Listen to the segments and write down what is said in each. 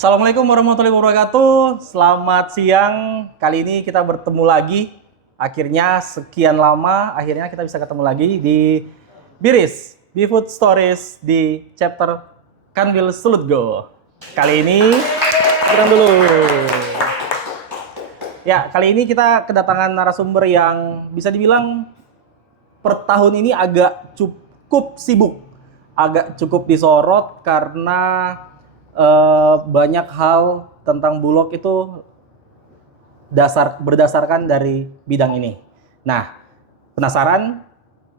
Assalamualaikum warahmatullahi wabarakatuh. Selamat siang. Kali ini kita bertemu lagi. Akhirnya sekian lama, akhirnya kita bisa ketemu lagi di Biris, Bifood Stories di chapter Kanwil Sulut Go. Kali ini, kita dulu. Ya, kali ini kita kedatangan narasumber yang bisa dibilang per tahun ini agak cukup sibuk, agak cukup disorot karena banyak hal tentang Bulog itu berdasarkan dari bidang ini. Nah, penasaran?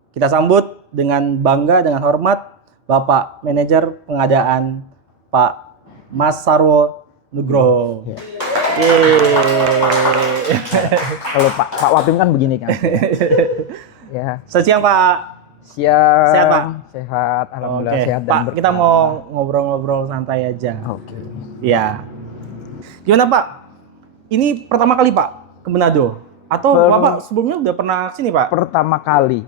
Kita sambut dengan bangga, dengan hormat, Bapak Manajer Pengadaan Pak Mas Sarwo Nugroho. Kalau Pak Wapim kan begini kan. Ya. Selamat siang Pak. Siang. Sehat Pak? Sehat, alhamdulillah Oke. sehat dan Pak, berkah. kita mau ngobrol-ngobrol santai aja. Oke. Iya. Gimana Pak? Ini pertama kali Pak ke Manado? Atau Bapak sebelumnya udah pernah sini Pak? Pertama kali.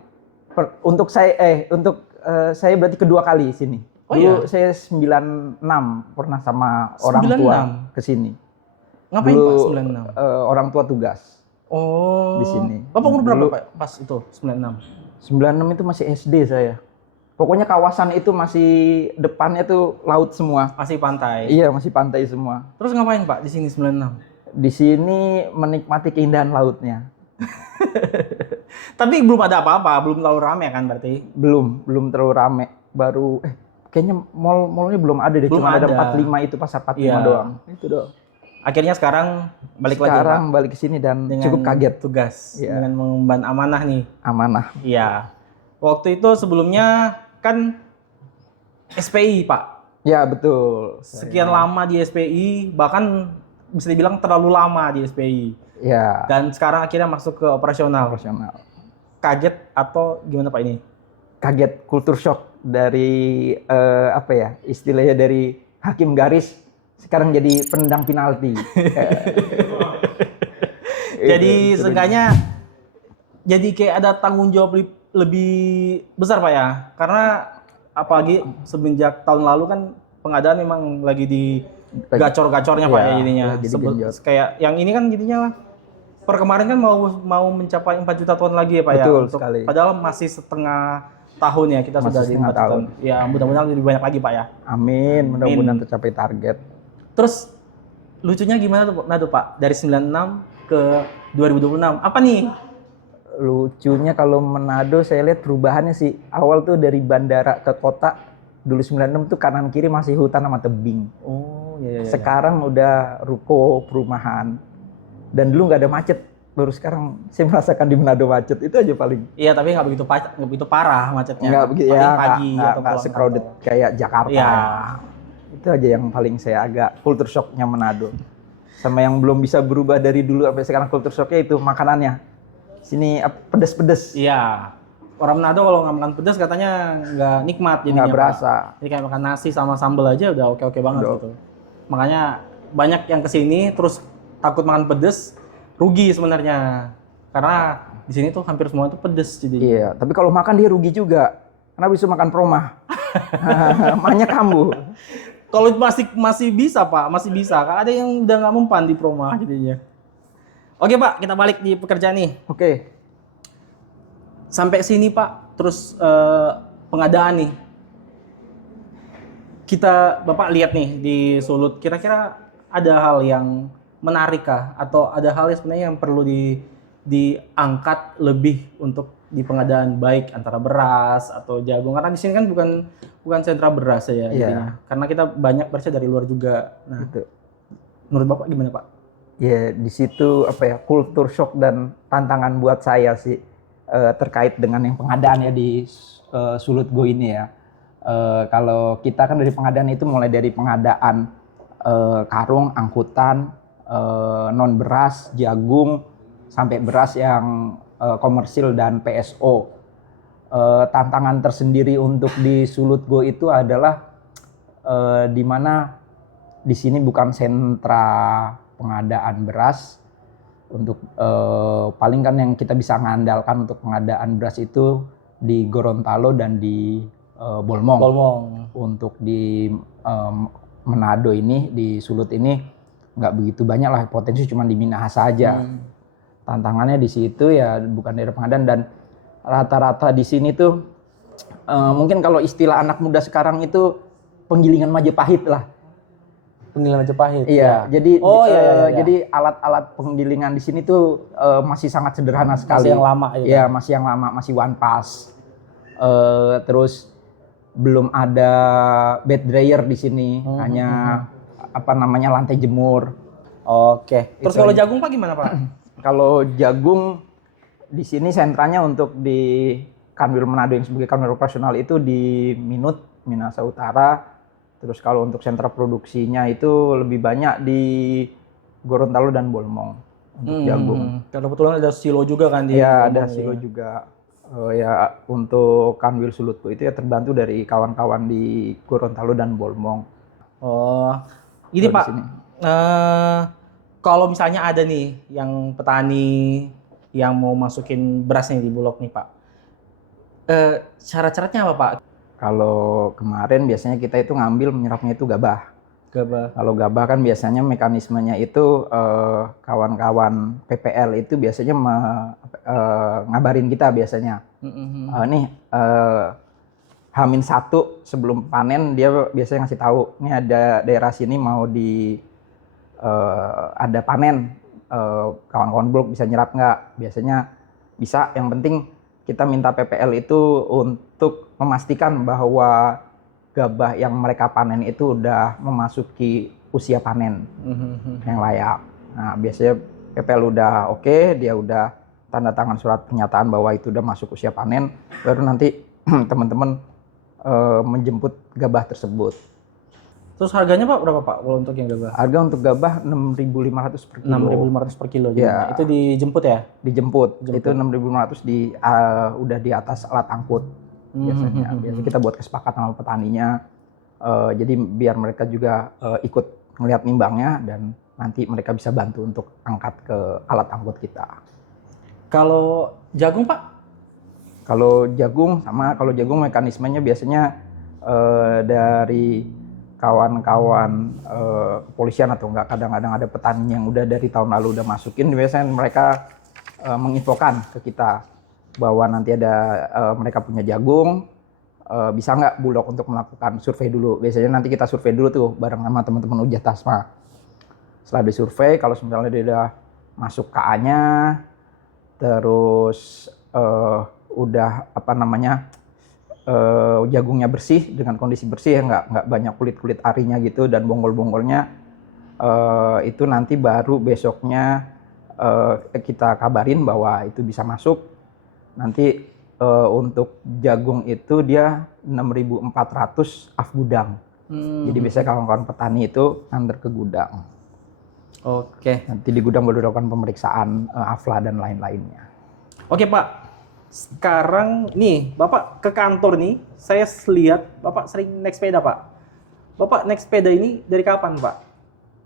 Untuk saya berarti kedua kali sini. Oh Dulu iya? saya 96 pernah sama orang tua 96? ke sini. Ngapain Dulu, Pak 96? orang tua tugas Oh. di sini. Bapak umur berapa Dulu- Pak pas itu 96? 96 itu masih SD saya. Pokoknya kawasan itu masih depannya tuh laut semua. Masih pantai. Iya, masih pantai semua. Terus ngapain Pak di sini 96? Di sini menikmati keindahan lautnya. Tapi belum ada apa-apa, belum terlalu rame kan berarti? Belum terlalu rame. Baru kayaknya mallnya belum ada deh, Belum cuma ada ada. 45 itu pasar 45 Iya. doang. Itu doang. Akhirnya sekarang balik lagi Sekarang Pak balik ke sini dan dengan cukup kaget. tugas Iya. dengan mengemban amanah nih. Amanah. Iya. Waktu itu sebelumnya kan SPI Pak. Ya, betul. Sekian lama di SPI, bahkan bisa dibilang terlalu lama di SPI. Ya, Dan sekarang akhirnya masuk ke operasional. profesional. Kaget atau gimana Pak ini? Kaget, kultur shock dari apa ya? Istilahnya dari hakim garis sekarang jadi penendang penalti. Jadi Itu seenggaknya jadi kayak ada tanggung jawab lebih besar Pak ya. Karena apalagi semenjak tahun lalu kan pengadaan memang lagi di gacor-gacornya Pak Iya, ya jadinya. lagi digenjot. Kayak yang ini kan jadinya per kemarin kan mau mencapai 4 juta ton lagi ya Pak ya. Betul sekali. Padahal masih setengah tahun ya kita Masih sudah di setengah 4 juta ton. tahun. Ya mudah-mudahan lebih banyak lagi Pak ya. Amin, mudah-mudahan tercapai target. Terus lucunya gimana tuh Nado Pak? Dari 96 ke 2026. Apa nih? Lucunya kalau Manado saya lihat perubahannya sih. Awal tuh dari bandara ke kota, dulu 96 tuh kanan kiri masih hutan sama tebing. Oh, iya. Sekarang udah ruko, perumahan. Dan dulu nggak ada macet. Baru sekarang saya merasakan di Manado macet. Itu aja paling. Iya, tapi nggak begitu parah macetnya. Nggak begitu Paling ya, pagi nggak atau pulang se-crowded kantor. kayak Jakarta. Iya. Itu aja yang paling saya agak culture shocknya Manado. Sama yang belum bisa berubah dari dulu sampai sekarang culture shocknya itu makanannya. Sini pedes-pedes. Iya. Orang Manado kalau nggak makan pedas katanya nggak nikmat jadinya. Nggak Pak. berasa. Jadi kayak makan nasi sama sambal aja udah oke-oke banget Udah. gitu. Makanya banyak yang kesini terus takut makan pedes, rugi sebenarnya. Karena di sini tuh hampir semua tuh pedes jadi. Iya, tapi kalau makan dia rugi juga. Karena bisa makan promah. Banyak kambuh. Kalau masih bisa Pak, masih bisa. Ada yang udah nggak mempan di Proma jadinya. Oke Pak, kita balik di pekerjaan nih. Oke. Sampai sini Pak, terus pengadaan nih. Bapak lihat nih di Sulut, kira-kira ada hal yang menarik kah? Atau ada hal yang sebenarnya yang perlu diangkat lebih untuk di pengadaan baik antara beras atau jagung? Karena di sini kan bukan sentra beras ya jadinya. Karena kita banyak berasnya dari luar juga. Nah, Gitu. menurut Bapak gimana Pak? Ya, di situ apa ya, kultur shock dan tantangan buat saya sih terkait dengan yang pengadaan ya di Sulut Go ini ya. Kalau kita kan dari pengadaan itu mulai dari pengadaan karung, angkutan, non beras, jagung, sampai beras yang komersil dan PSO. Tantangan tersendiri untuk di Sulut Go itu adalah di mana di sini bukan sentra pengadaan beras. Untuk paling kan yang kita bisa mengandalkan untuk pengadaan beras itu di Gorontalo dan di Bolmong. Bolmong. Untuk di Manado ini, di Sulut ini nggak begitu banyak lah, potensi cuma di Minahasa aja. Tantangannya di situ ya bukan daerah pengadaan, dan rata-rata di sini tuh mungkin kalau istilah anak muda sekarang itu penggilingan Majapahit lah. Penggilingan Majapahit. Iya, ya. jadi iya. jadi alat-alat penggilingan di sini tuh masih sangat sederhana sekali. Masih yang lama gitu. Iya, masih yang lama, masih one pass. Terus belum ada bed dryer di sini, hanya apa namanya lantai jemur. Oke. Terus Itu kalau aja. jagung Pak gimana Pak? Kalau jagung di sini sentranya untuk di Kanwil Manado yang sebagai kanwil operasional itu di Minut, Minahasa Utara. Terus kalau untuk sentra produksinya itu lebih banyak di Gorontalo dan Bolmong untuk jagung. Karena kebetulan ada silo juga kan di Iya, ada Bolmong silo ya. juga. Ya untuk Kanwil Sulutku itu ya terbantu dari kawan-kawan di Gorontalo dan Bolmong. Oh, ini Kalau di Pak. sini. Kalau misalnya ada nih yang petani yang mau masukin beras nih di Bulog nih Pak. Syarat-syaratnya apa Pak? Kalau kemarin biasanya kita itu ngambil menyerapnya itu gabah. Gabah. Kalau gabah kan biasanya mekanismenya itu kawan-kawan PPL itu biasanya ngabarin kita biasanya. Nih H-1 sebelum panen dia biasanya ngasih tahu, ini ada daerah sini mau ada panen, kawan-kawan Bulog bisa nyerap nggak? Biasanya bisa, yang penting kita minta PPL itu untuk memastikan bahwa gabah yang mereka panen itu udah memasuki usia panen yang layak. Nah, biasanya PPL udah oke, dia udah tanda tangan surat pernyataan bahwa itu udah masuk usia panen, baru nanti teman-teman menjemput gabah tersebut. Terus harganya Pak berapa Pak kalau untuk yang gabah? Harga untuk gabah 6.500 per kilo. 6.500 per kilo gitu. Ya. Itu dijemput ya? Dijemput. Itu 6.500 udah di atas alat angkut biasanya. Biasanya kita buat kesepakatan sama petaninya. Jadi biar mereka juga ikut ngelihat nimbangnya dan nanti mereka bisa bantu untuk angkat ke alat angkut kita. Kalau jagung Pak? Kalau jagung mekanismenya biasanya dari kawan-kawan kepolisian atau enggak, kadang-kadang ada petani yang udah dari tahun lalu udah masukin, biasanya mereka menginfokan ke kita bahwa nanti ada mereka punya jagung, bisa nggak Bulog untuk melakukan survei dulu. Biasanya nanti kita survei dulu tuh bareng sama teman-teman Ujah Tasma. Setelah disurvei, kalau misalnya dia udah masuk KA-nya, terus udah apa namanya jagungnya bersih dengan kondisi bersih, ya nggak banyak kulit arinya gitu dan bonggol-bonggolnya, itu nanti baru besoknya kita kabarin bahwa itu bisa masuk. Nanti untuk jagung itu dia 6.400 af gudang. Jadi biasanya kawan-kawan petani itu antar ke gudang. Oke. Nanti di gudang baru dilakukan pemeriksaan afla dan lain-lainnya. Oke Pak. Sekarang nih, Bapak ke kantor nih, saya lihat Bapak sering naik sepeda, Pak. Bapak naik sepeda ini dari kapan, Pak?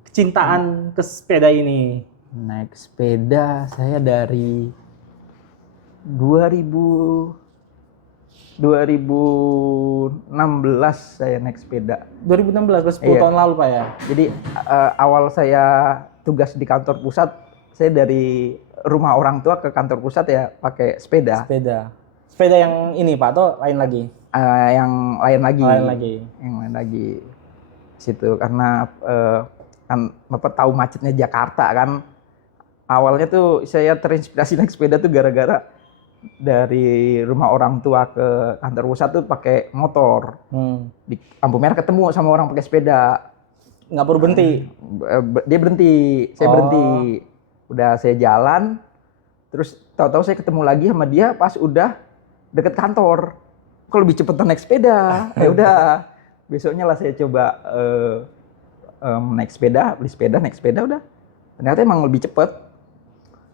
Kecintaan ke sepeda ini. Naik sepeda saya dari 2016 saya naik sepeda. 2016, 10 Iya. tahun lalu, Pak ya? Jadi awal saya tugas di kantor pusat, saya dari rumah orang tua ke kantor pusat ya pakai sepeda. Sepeda. Sepeda yang ini, Pak, atau lain lagi? Yang lain lagi. Yang lain lagi. Situ karena kan Bapak tahu macetnya Jakarta kan. Awalnya tuh saya terinspirasi naik sepeda tuh gara-gara dari rumah orang tua ke kantor pusat tuh pakai motor. Di lampu merah ketemu sama orang pakai sepeda. Nggak perlu berhenti? Dia berhenti, saya berhenti. Udah saya jalan, terus tahu-tahu saya ketemu lagi sama dia pas udah deket kantor. Kok lebih cepetan naik sepeda? Ya udah, besoknya lah saya coba naik sepeda, beli sepeda, naik sepeda udah. Ternyata emang lebih cepet.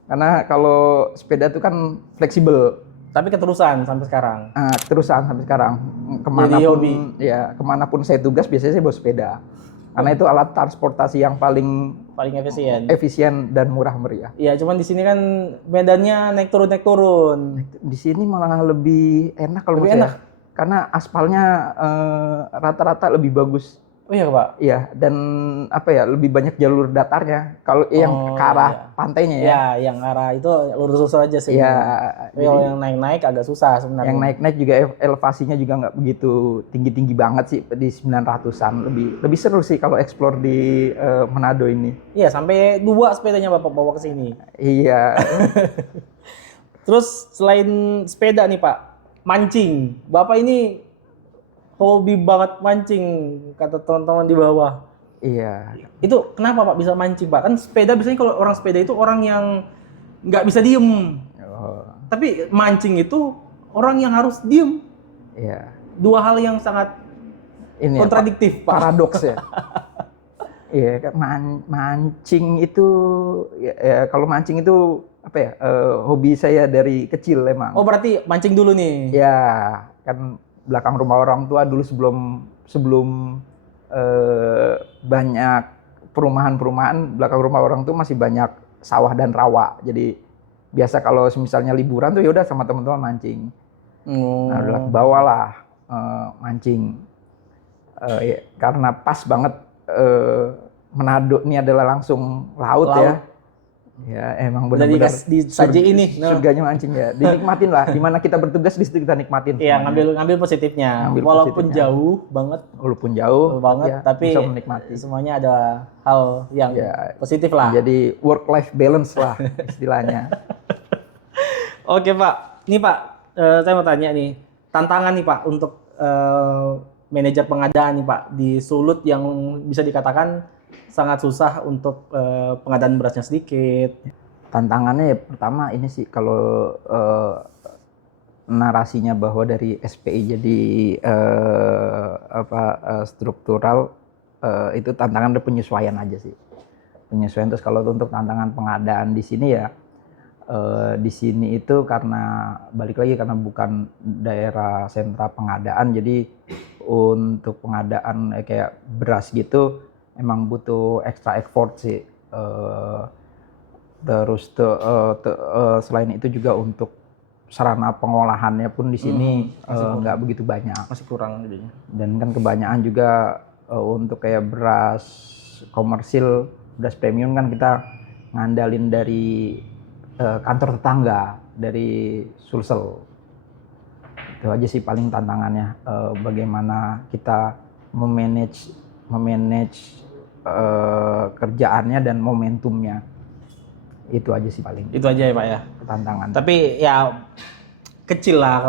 Karena kalau sepeda itu kan fleksibel. Tapi keterusan sampai sekarang? Keterusan sampai sekarang. Kemanapun saya tugas biasanya saya bawa sepeda. Karena itu alat transportasi yang paling efisien dan murah meriah. Iya, cuman di sini kan medannya naik turun. Di sini malah lebih enak kalau menurut saya. Karena aspalnya rata-rata lebih bagus. Oh Oh iya Pak. Iya, dan apa ya, lebih banyak jalur datarnya. Kalau yang Oh, ke arah iya. pantainya ya. Ya, yang arah itu lurus-lurus aja sih. Iya, Tapi kalau yang naik-naik agak susah sebenarnya. yang naik-naik juga elevasinya juga nggak begitu tinggi-tinggi banget sih, di 900-an. Lebih seru sih kalau explore di Manado ini. Iya, sampai 2 sepedanya Bapak bawa ke sini. Iya. Terus selain sepeda nih Pak, mancing. Bapak ini hobi banget mancing kata teman-teman di bawah. Iya. Itu kenapa Pak bisa mancing Pak? Kan sepeda biasanya kalau orang sepeda itu orang yang nggak bisa diem. Oh, Tapi mancing itu orang yang harus diem. iya. Dua hal yang sangat Ini ya, kontradiktif Pak. paradoks ya. Iya, kan mancing itu ya, kalau mancing itu apa ya, hobi saya dari kecil emang. Oh berarti mancing dulu nih. Ya, kan belakang rumah orang tua dulu sebelum banyak perumahan-perumahan, belakang rumah orang tua masih banyak sawah dan rawa. Jadi biasa kalau misalnya liburan tuh ya udah sama teman-teman mancing. Nah, udah bawalah mancing. Ya, karena pas banget Manado ini adalah langsung laut. Ya. Ya emang Udah benar-benar disajiin nih. surganya mancing ya. Dinikmatin lah. Dimana kita bertugas di situ kita nikmatin. Iya, semuanya. ngambil positifnya. Ngambil Walaupun positifnya. jauh banget, Walaupun jauh banget, ya, tapi bisa menikmati. semuanya ada hal yang Ya, positif lah. Jadi work life balance lah istilahnya. Oke Pak, ini Pak, saya mau tanya nih, tantangan nih Pak untuk manajer pengadaan nih Pak di Sulut yang bisa dikatakan sangat susah untuk pengadaan berasnya sedikit. Tantangannya ya pertama ini sih, kalau narasinya bahwa dari SPI jadi struktural, itu tantangan dari penyesuaian aja sih. Penyesuaian. Terus kalau untuk tantangan pengadaan di sini ya, di sini itu karena balik lagi karena bukan daerah sentra pengadaan, jadi untuk pengadaan kayak beras gitu emang butuh extra effort sih. Terus selain itu juga untuk sarana pengolahannya pun di sini nggak begitu banyak. Masih kurang jadinya. Dan kan kebanyakan juga untuk kayak beras komersil, beras premium kan kita ngandalin dari kantor tetangga, dari Sulsel. Itu aja sih paling tantangannya, bagaimana kita memanage kerjaannya dan momentumnya. Itu aja sih paling Itu aja ya Pak ya. tantangan. Tapi ya kecil lah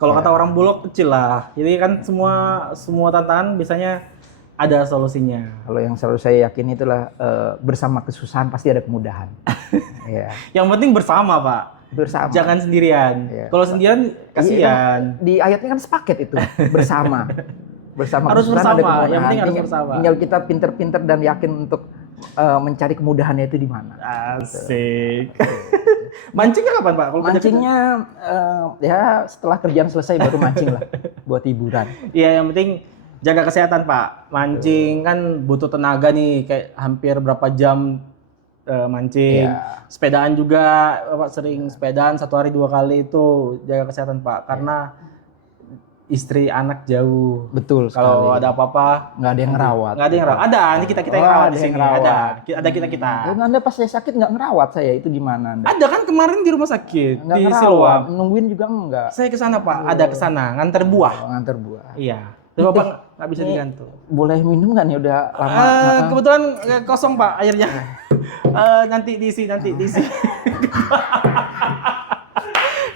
kalau kata orang Bulog kecil lah. Jadi kan semua tantangan biasanya ada solusinya. Kalau yang selalu saya yakin itulah bersama kesusahan pasti ada kemudahan. Ya. Yang penting bersama Pak. Bersama. Jangan sendirian. Iya. Kalau sendirian kasihan. Di ayatnya kan sepaket itu, bersama. Bersama Harus kesusahan ada bersama, kemudahan. yang penting harus Tinggal- bersama. Tinggal kita pinter-pinter dan yakin untuk mencari kemudahannya itu di mana. Asik. Mancingnya kapan Pak? Kalau Mancingnya ya setelah kerjaan selesai baru mancing lah buat hiburan. Iya, yang penting jaga kesehatan Pak. Mancing kan butuh tenaga nih, kayak hampir berapa jam mancing. Iya. Sepedaan juga, Bapak sering sepedaan 1 hari 2 kali itu jaga kesehatan Pak. Karena istri anak jauh. Betul Kalau sekali. ada apa-apa Nggak ada yang ngerawat. nggak ada yang rawat. Ada, ini kita yang Oh, rawat ada di yang sini. rawat. Ada kita. Dan Anda pas saya sakit nggak ngerawat saya, itu gimana Anda? Ada kan kemarin di rumah sakit Nggak di ngerawat, Siloam. nungguin juga enggak. Saya ke sana Pak, ada ke sana nganter buah. Nganter buah. Iya. Tapi Bapak nggak bisa digantung. Boleh minum kan ya, udah lama. Kebetulan kosong Pak airnya. Nanti diisi.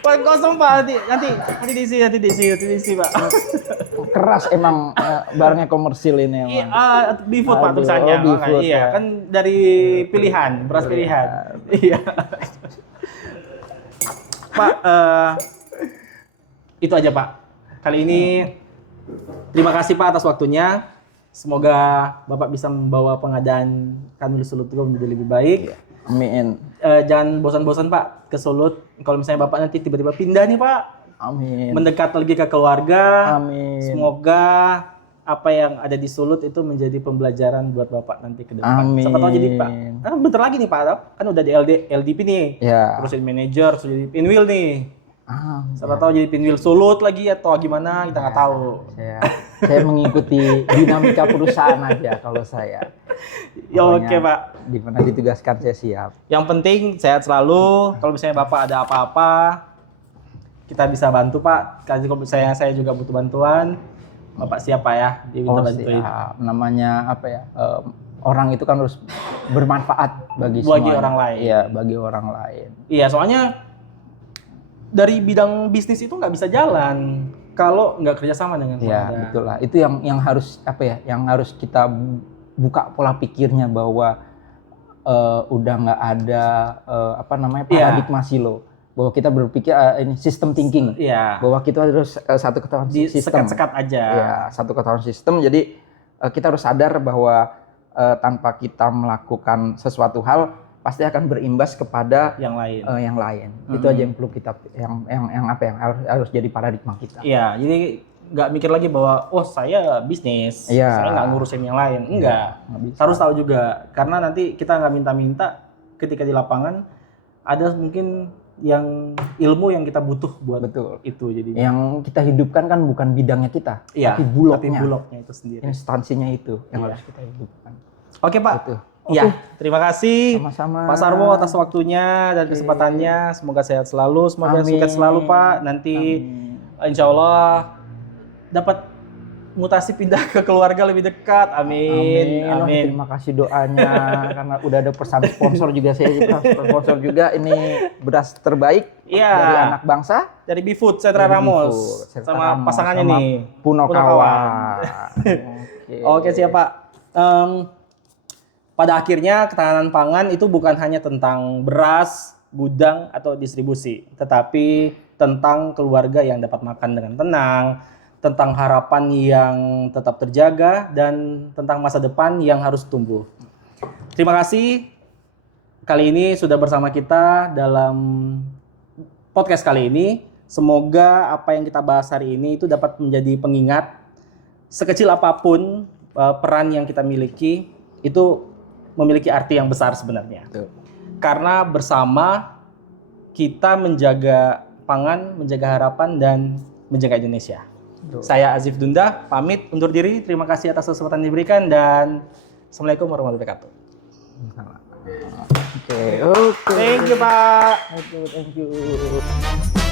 Pak kosong Pak, nanti diisi Pak. Keras emang barangnya komersil ini Iya, emang. Beefood Pak Aduh, tulisannya. Beefood, Iya, ya. kan dari pilihan, beras pilihan. Iya. Pak, itu aja Pak. Kali ini terima kasih Pak atas waktunya. Semoga Bapak bisa membawa pengadaan Kanwil Sulut juga menjadi lebih baik. Amin. Jangan bosan-bosan Pak ke Sulut. Kalau misalnya Bapak nanti tiba-tiba pindah nih Pak, Amin. mendekat lagi ke keluarga. Amin. Semoga apa yang ada di Sulut itu menjadi pembelajaran buat Bapak nanti ke depan. Amin. Siapa tahu jadi Pak. Kan bentar lagi nih Pak, kan udah di LDP nih. Ya. Terus jadi manajer, terus jadi pinwheel nih. Ah, Siapa tahu jadi pinwheel Sulut lagi atau gimana, kita nggak tahu. ya. Saya mengikuti dinamika perusahaan aja kalau saya. Ya, oke Pokoknya Pak. di mana ditugaskan saya siap. Yang penting sehat selalu. Kalau misalnya Bapak ada apa-apa, kita bisa bantu Pak. Kalau misalnya saya juga butuh bantuan, Bapak siap Pak ya, diminta bantuin. Siap. Namanya apa ya? Orang itu kan harus bermanfaat bagi semuanya. Orang lain. Iya, bagi orang lain. Iya, soalnya dari bidang bisnis itu nggak bisa jalan kalau nggak kerjasama dengan Iya, pengadaan. betul lah. Itu yang harus apa ya? Yang harus kita buka pola pikirnya bahwa udah nggak ada apa namanya paradigma silo, bahwa kita berpikir ini system thinking, bahwa kita harus satu ketahuan sistem, sekat-sekat aja. Ya, satu ketahuan sistem. Jadi kita harus sadar bahwa tanpa kita melakukan sesuatu hal pasti akan berimbas kepada yang lain. Itu aja yang perlu kita yang apa yang harus jadi paradigma kita. Iya, jadi nggak mikir lagi bahwa saya bisnis, saya nggak ngurusin yang lain. Enggak. Harus tahu juga, karena nanti kita nggak minta-minta ketika di lapangan ada mungkin yang ilmu yang kita butuh buat itu. Jadi yang kita hidupkan kan bukan bidangnya kita, tapi bulognya itu sendiri. Instansinya itu yang harus kita hidupkan. Oke Pak. Ya, terima kasih sama-sama Pak Sarwo atas waktunya dan kesempatannya. Semoga sehat selalu, semoga sukses selalu Pak. Nanti insya Allah dapat mutasi pindah ke keluarga lebih dekat. Amin. Terima kasih doanya karena udah ada pesan sponsor juga, saya sponsor juga ini beras terbaik dari anak bangsa dari Bifood Setra Ramos sama pasangannya nih Punokawan. Oke siap Pak. Pada akhirnya ketahanan pangan itu bukan hanya tentang beras, gudang, atau distribusi, tetapi tentang keluarga yang dapat makan dengan tenang, tentang harapan yang tetap terjaga, dan tentang masa depan yang harus tumbuh. Terima kasih kali ini sudah bersama kita dalam podcast kali ini. Semoga apa yang kita bahas hari ini itu dapat menjadi pengingat, sekecil apapun peran yang kita miliki, itu memiliki arti yang besar sebenarnya. Karena bersama kita menjaga pangan, menjaga harapan, dan menjaga Indonesia. Saya Azif Dunda, pamit undur diri. Terima kasih atas kesempatan yang diberikan, dan Assalamualaikum warahmatullahi wabarakatuh. Oke. Thank you Pak. Thank you.